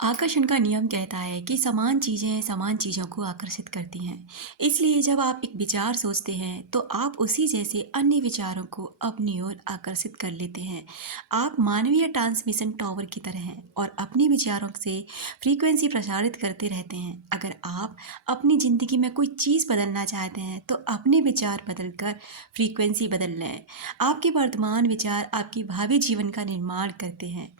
आकर्षण का नियम कहता है कि समान चीज़ें समान चीज़ों को आकर्षित करती हैं। इसलिए जब आप एक विचार सोचते हैं तो आप उसी जैसे अन्य विचारों को अपनी ओर आकर्षित कर लेते हैं। आप मानवीय ट्रांसमिशन टावर की तरह हैं और अपने विचारों से फ्रीक्वेंसी प्रसारित करते रहते हैं। अगर आप अपनी ज़िंदगी में कोई चीज़ बदलना चाहते हैं तो अपने विचार बदलकर फ्रीक्वेंसी बदल लें। आपके वर्तमान विचार आपकी भावी जीवन का निर्माण करते हैं।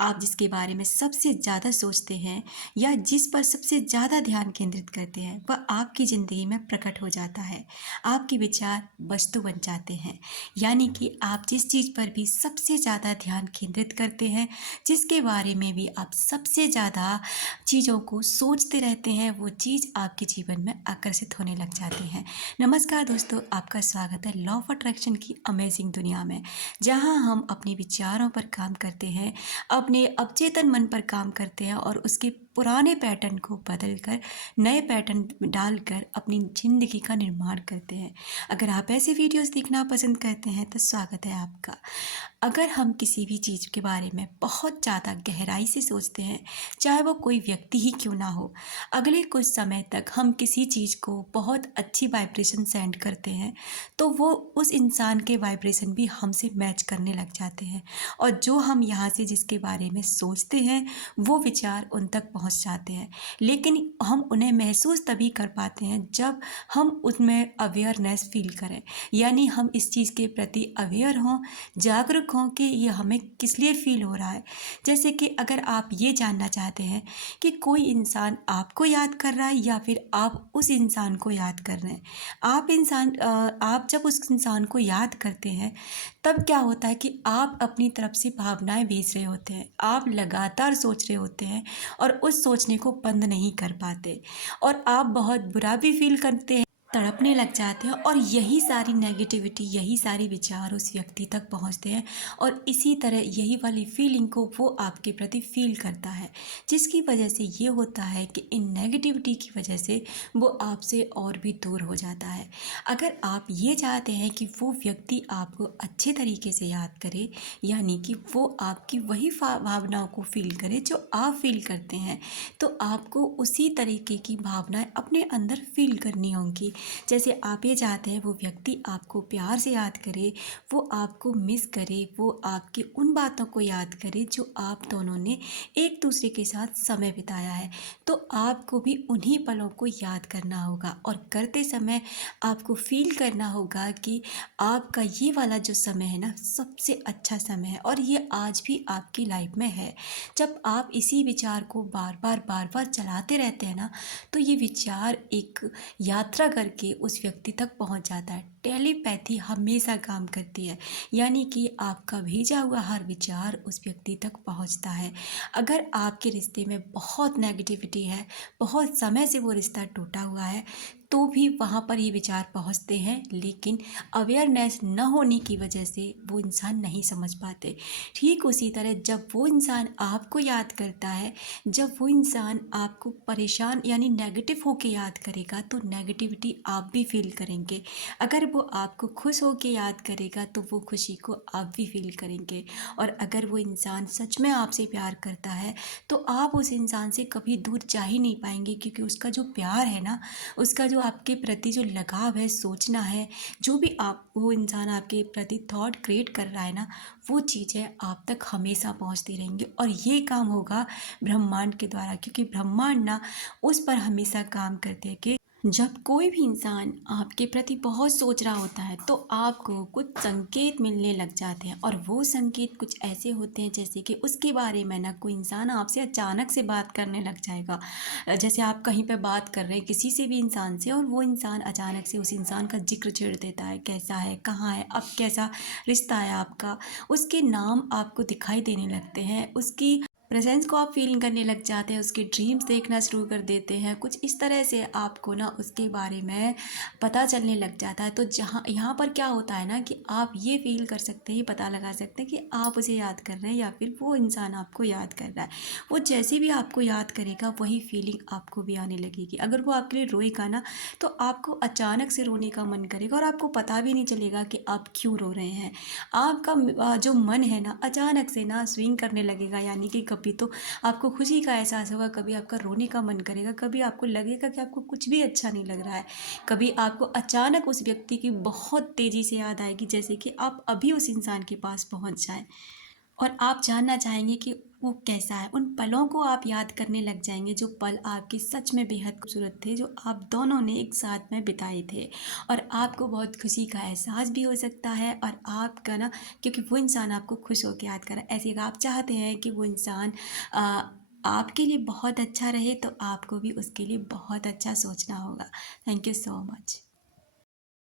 आप जिसके बारे में सबसे ज़्यादा सोचते हैं या जिस पर सबसे ज़्यादा ध्यान केंद्रित करते हैं वह आपकी ज़िंदगी में प्रकट हो जाता है। आपके विचार वस्तु बन जाते हैं। यानी कि आप जिस चीज़ पर भी सबसे ज़्यादा ध्यान केंद्रित करते हैं, जिसके बारे में भी आप सबसे ज़्यादा चीज़ों को सोचते रहते हैं, वो चीज़ आपके जीवन में आकर्षित होने लग जाती हैं। नमस्कार दोस्तों, आपका स्वागत है लॉ ऑफ अट्रैक्शन की अमेजिंग दुनिया में, जहां हम अपने विचारों पर काम करते हैं, अपने अवचेतन मन पर काम करते हैं और उसके पुराने पैटर्न को बदलकर नए पैटर्न डालकर अपनी ज़िंदगी का निर्माण करते हैं। अगर आप ऐसे वीडियोस देखना पसंद करते हैं तो स्वागत है आपका। अगर हम किसी भी चीज़ के बारे में बहुत ज़्यादा गहराई से सोचते हैं, चाहे वो कोई व्यक्ति ही क्यों ना हो, अगले कुछ समय तक हम किसी चीज़ को बहुत अच्छी वाइब्रेशन सेंड करते हैं तो वो उस इंसान के वाइब्रेशन भी हमसे मैच करने लग जाते हैं और जो हम यहाँ से जिसके बारे में सोचते हैं वो विचार उन तक पहुँच जाते हैं। लेकिन हम उन्हें महसूस तभी कर पाते हैं जब हम उसमें अवेयरनेस फील करें, यानी हम इस चीज़ के प्रति अवेयर हों, जागरूक हों कि ये हमें किस लिए फील हो रहा है। जैसे कि अगर आप ये जानना चाहते हैं कि कोई इंसान आपको याद कर रहा है या फिर आप उस इंसान को याद कर रहे हैं, आप जब उस इंसान को याद करते हैं तब क्या होता है कि आप अपनी तरफ से भावनाएं भेज रहे होते हैं, आप लगातार सोच रहे होते हैं और उस सोचने को बंद नहीं कर पाते और आप बहुत बुरा भी फील करते हैं, तड़पने लग जाते हैं और यही सारी नेगेटिविटी, यही सारी विचार उस व्यक्ति तक पहुंचते हैं और इसी तरह यही वाली फीलिंग को वो आपके प्रति फील करता है, जिसकी वजह से ये होता है कि इन नेगेटिविटी की वजह से वो आपसे और भी दूर हो जाता है। अगर आप ये चाहते हैं कि वो व्यक्ति आपको अच्छे तरीके से याद करे, यानी कि वो आपकी वही भावनाओं को फील करे जो आप फील करते हैं, तो आपको उसी तरीके की भावनाएं अपने अंदर फील करनी होंगी। जैसे आप ये चाहते हैं वो व्यक्ति आपको प्यार से याद करे, वो आपको मिस करे, वो आपकी उन बातों को याद करे जो आप दोनों ने एक दूसरे के साथ समय बिताया है, तो आपको भी उन्हीं पलों को याद करना होगा और करते समय आपको फील करना होगा कि आपका ये वाला जो समय है ना, सबसे अच्छा समय है और ये आज भी आपकी लाइफ में है। जब आप इसी विचार को बार बार चलाते रहते हैं ना, तो ये विचार एक यात्रा करके उस व्यक्ति तक पहुंच जाता है। टेलीपैथी हमेशा काम करती है, यानी कि आपका भेजा हुआ हर विचार उस व्यक्ति तक पहुंचता है। अगर आपके रिश्ते में बहुत नेगेटिविटी है, बहुत समय से वो रिश्ता टूटा हुआ है, तो भी वहाँ पर ये विचार पहुँचते हैं, लेकिन अवेयरनेस न होने की वजह से वो इंसान नहीं समझ पाते। ठीक उसी तरह जब वो इंसान आपको याद करता है, जब वो इंसान आपको परेशान यानी नेगेटिव होके याद करेगा तो नेगेटिविटी आप भी फील करेंगे। अगर वो आपको खुश होके याद करेगा तो वो खुशी को आप भी फील करेंगे। और अगर वो इंसान सच में आपसे प्यार करता है तो आप उस इंसान से कभी दूर जा ही नहीं पाएंगे, क्योंकि उसका जो प्यार है ना, उसका जो आपके प्रति जो लगाव है, सोचना है, जो भी आप वो इंसान आपके प्रति थॉट क्रिएट कर रहा है ना, वो चीज़ें आप तक हमेशा पहुंचती रहेंगी और ये काम होगा ब्रह्मांड के द्वारा, क्योंकि ब्रह्मांड ना उस पर हमेशा काम करते हैं कि जब कोई भी इंसान आपके प्रति बहुत सोच रहा होता है तो आपको कुछ संकेत मिलने लग जाते हैं और वो संकेत कुछ ऐसे होते हैं जैसे कि उसके बारे में ना कोई इंसान आपसे अचानक से बात करने लग जाएगा। जैसे आप कहीं पे बात कर रहे हैं किसी से भी इंसान से और वो इंसान अचानक से उस इंसान का जिक्र छेड़ देता है, कैसा है, कहाँ है, अब कैसा रिश्ता है आपका, उसके नाम आपको दिखाई देने लगते हैं, उसकी प्रेजेंस को आप फील करने लग जाते हैं, उसके ड्रीम्स देखना शुरू कर देते हैं। कुछ इस तरह से आपको ना उसके बारे में पता चलने लग जाता है। तो जहाँ यहाँ पर क्या होता है ना कि आप ये फील कर सकते हैं, ये पता लगा सकते हैं कि आप उसे याद कर रहे हैं या फिर वो इंसान आपको याद कर रहा है। वो जैसे भी आपको याद करेगा वही फीलिंग आपको भी आने लगेगी। अगर वो आपके लिए रोएगा ना तो आपको अचानक से रोने का मन करेगा और आपको पता भी नहीं चलेगा कि आप क्यों रो रहे हैं। आपका जो मन है ना अचानक से ना स्विंग करने लगेगा, यानी कि कभी तो आपको खुशी का एहसास होगा, कभी आपका रोने का मन करेगा, कभी आपको लगेगा कि आपको कुछ भी अच्छा नहीं लग रहा है। कभी आपको अचानक उस व्यक्ति की बहुत तेज़ी से याद आएगी, जैसे कि आप अभी उस इंसान के पास पहुँच जाएँ और आप जानना चाहेंगे कि वो कैसा है। उन पलों को आप याद करने लग जाएँगे, जो पल आपके सच में बेहद खूबसूरत थे, जो आप दोनों ने एक साथ में बिताए थे। और आपको बहुत खुशी का एहसास भी हो सकता है और आपका ना, क्योंकि वो इंसान आपको खुश होके याद कर रहा है। ऐसे अगर आप चाहते हैं कि वो इंसान अ, आपके लिए बहुत अच्छा रहे, तो आपको भी उसके लिए बहुत अच्छा सोचना होगा। Thank you so much.